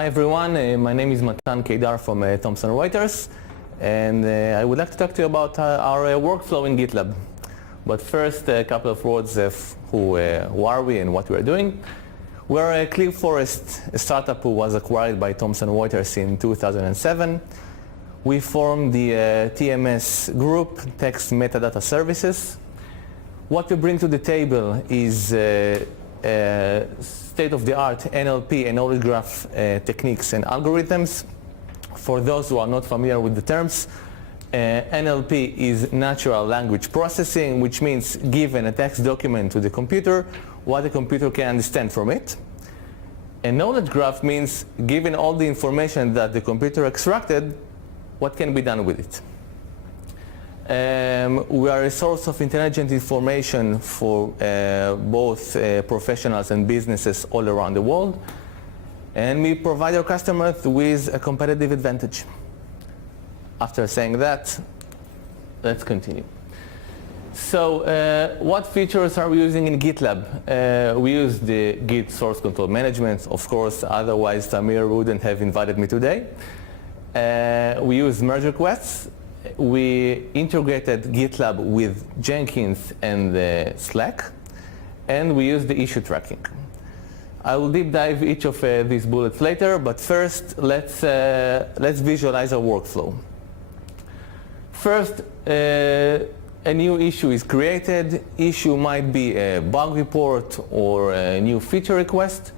Hi everyone, my name is Matan Kedar from Thomson Reuters, and I would like to talk to you about our workflow in GitLab. But first, a couple of words of who are we and what we are doing. We're Clear Forest, a startup who was acquired by Thomson Reuters in 2007. We formed the TMS group, Text Metadata Services. What we bring to the table is state-of-the-art NLP and knowledge graph techniques and algorithms. For those who are not familiar with the terms, NLP is natural language processing, which means given a text document to the computer, what the computer can understand from it. And knowledge graph means given all the information that the computer extracted, what can be done with it. We are a source of intelligent information for both professionals and businesses all around the world, and we provide our customers with a competitive advantage. After saying that, let's continue. So what features are we using in GitLab? We use the Git source control management, of course, otherwise Tamir wouldn't have invited me today. We use merge requests. We integrated GitLab with Jenkins and Slack, and we use the issue tracking. I will deep dive each of these bullets later, but first let's visualize our workflow. First, a new issue is created. Issue might be a bug report or a new feature request.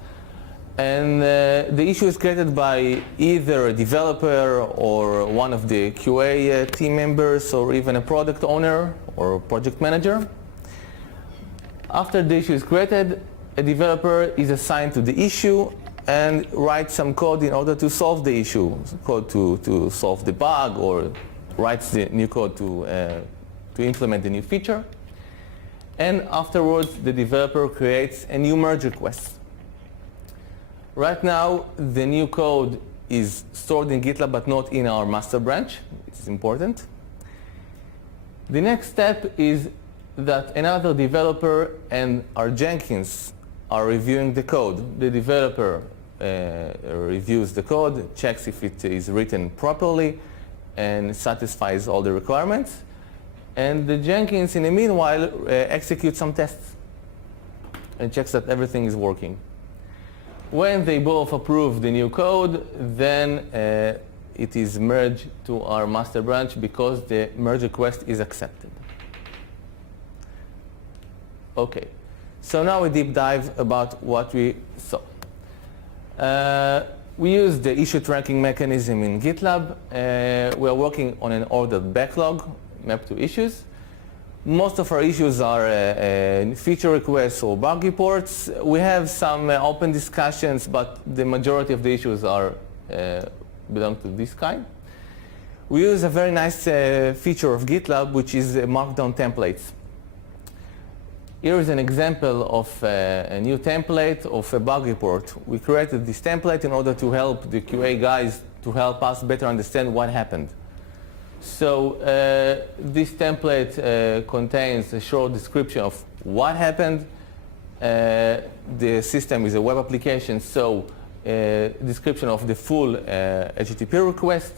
And the issue is created by either a developer or one of the QA team members or even a product owner or a project manager. After the issue is created, a developer is assigned to the issue and writes some code in order to solve the issue, code to solve the bug, or writes the new code to implement the new feature. And afterwards, the developer creates a new merge request. Right now, the new code is stored in GitLab, but not in our master branch. It's important. The next step is that another developer and our Jenkins are reviewing the code. The developer reviews the code, checks if it is written properly, and satisfies all the requirements. And the Jenkins, in the meanwhile, executes some tests and checks that everything is working. When they both approve the new code, then it is merged to our master branch because the merge request is accepted. Okay, so now we deep dive about what we saw. We use the issue tracking mechanism in GitLab. We are working on an ordered backlog mapped to issues. Most of our issues are feature requests or bug reports. We have some open discussions, but the majority of the issues are belong to this kind. We use a very nice feature of GitLab, which is markdown templates. Here is an example of a new template of a bug report. We created this template in order to help the QA guys to help us better understand what happened. So this template contains a short description of what happened. The system is a web application, so description of the full HTTP request,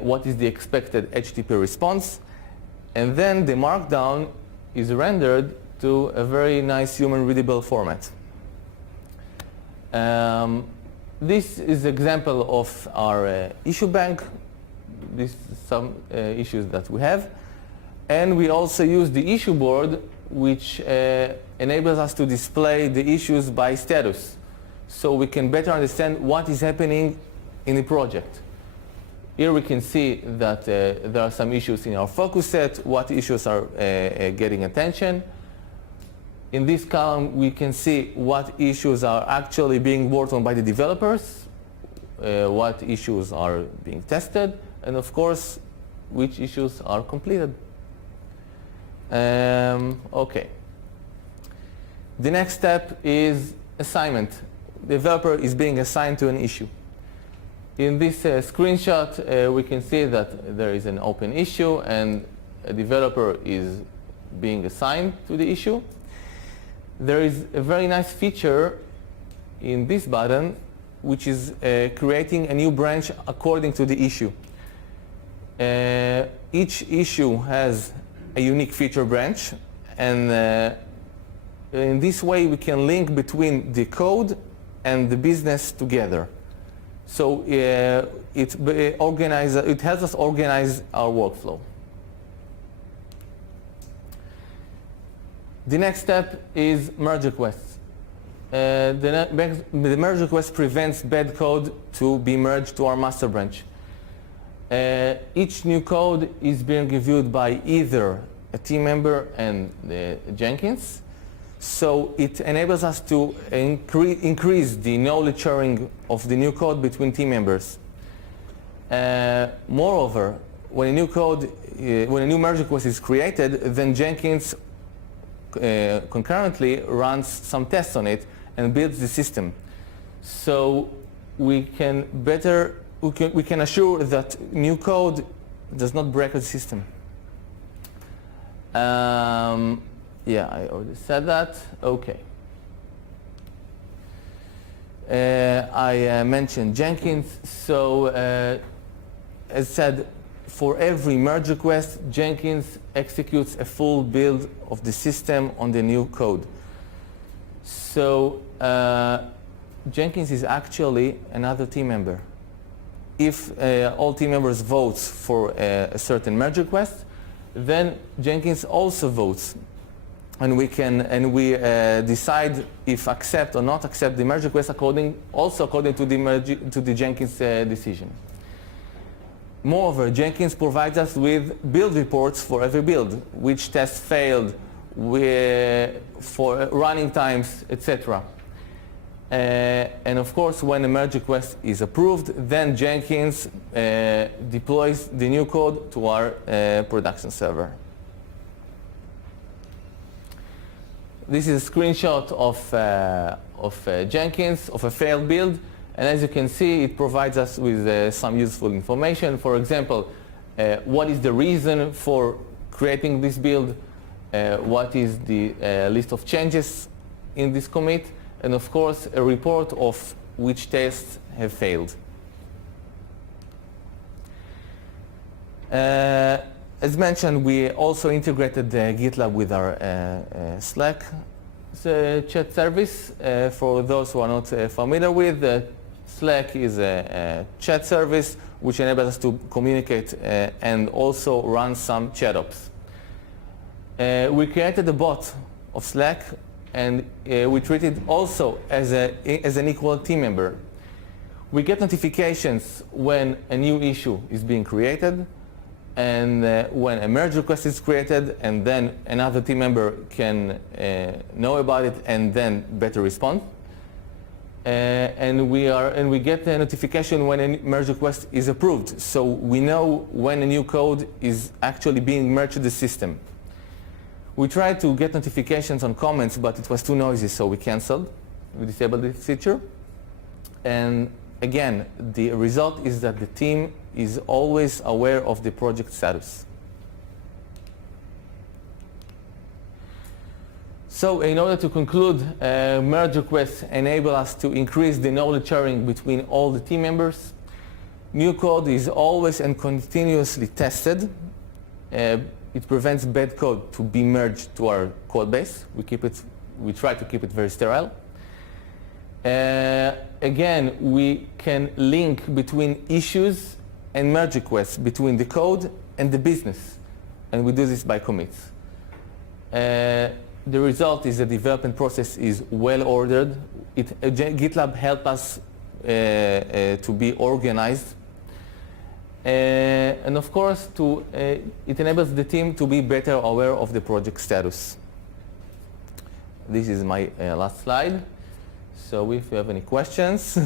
what is the expected HTTP response, and then the markdown is rendered to a very nice human readable format. This is an example of our issue bank. These are some issues that we have. And we also use the issue board, which enables us to display the issues by status, so we can better understand what is happening in the project. Here we can see that there are some issues in our focus set, what issues are getting attention. In this column, we can see what issues are actually being worked on by the developers, what issues are being tested, and of course, which issues are completed. Okay. The next step is assignment. The developer is being assigned to an issue. In this screenshot, we can see that there is an open issue and a developer is being assigned to the issue. There is a very nice feature in this button which is creating a new branch according to the issue. Each issue has a unique feature branch, and in this way we can link between the code and the business together. So it helps us organize our workflow. The next step is merge requests. The merge request prevents bad code to be merged to our master branch. Each new code is being reviewed by either a team member and Jenkins. So it enables us to increase the knowledge sharing of the new code between team members. Moreover, when a new merge request is created, then Jenkins concurrently runs some tests on it and builds the system. So we can assure that new code does not break the system. Yeah, I already said that. Okay. I mentioned Jenkins. So as said, for every merge request, Jenkins executes a full build of the system on the new code. So Jenkins is actually another team member. If all team members vote for a certain merge request, then Jenkins also votes. And we decide if accept or not accept the merge request according to the Jenkins decision. Moreover, Jenkins provides us with build reports for every build, which test failed, for running times, etc. And of course, when a merge request is approved, then Jenkins deploys the new code to our production server. This is a screenshot of Jenkins, of a failed build. And as you can see, it provides us with some useful information. For example, what is the reason for creating this build? What is the list of changes in this commit? And of course, a report of which tests have failed. As mentioned, we also integrated GitLab with our Slack chat service. For those who are not familiar with, Slack is a chat service which enables us to communicate and also run some chat ops. We created a bot of Slack, and we treat it also as an equal team member. We get notifications when a new issue is being created, and when a merge request is created, and then another team member can know about it and then better respond. And we get a notification when a merge request is approved, so we know when a new code is actually being merged to the system. We tried to get notifications on comments, but it was too noisy, so we canceled. We disabled this feature. And again, the result is that the team is always aware of the project status. So in order to conclude, merge requests enable us to increase the knowledge sharing between all the team members. New code is always and continuously tested. It prevents bad code to be merged to our code base. We try to keep it very sterile. Again, we can link between issues and merge requests between the code and the business, and we do this by commits. The result is the development process is well ordered. GitLab helps us to be organized. And of course, it enables the team to be better aware of the project status. This is my last slide. So if you have any questions.